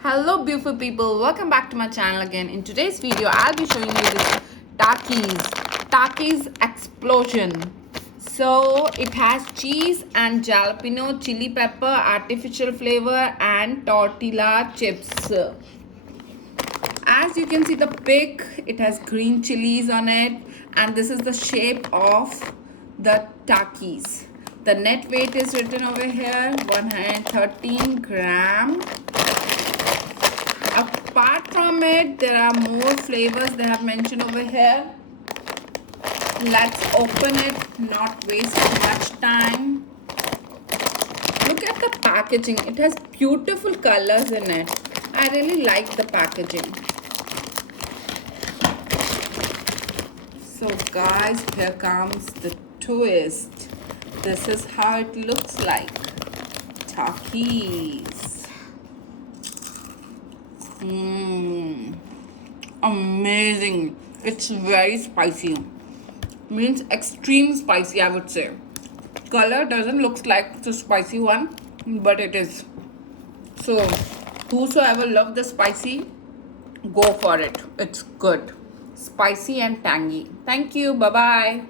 Hello beautiful people, welcome back to my channel again. In today's video I'll be showing you this Takies explosion. So it has cheese and jalapeno, chili pepper, artificial flavor and tortilla chips. As you can see the pic, it has green chilies on it, and this is the shape of the Takies. The net weight is written over here, 113 gram. Apart from it, there are more flavors they have mentioned over here. Let's open it, not waste much time. Look at the packaging. It has beautiful colors in it. I really like the packaging. So guys, here comes the twist. This is how it looks like. Takies. Amazing. It's very spicy. Means extreme spicy, I would say. Color doesn't look like the spicy one, but it is. So whosoever love the spicy, go for it. It's good. Spicy and tangy. Thank you. Bye bye.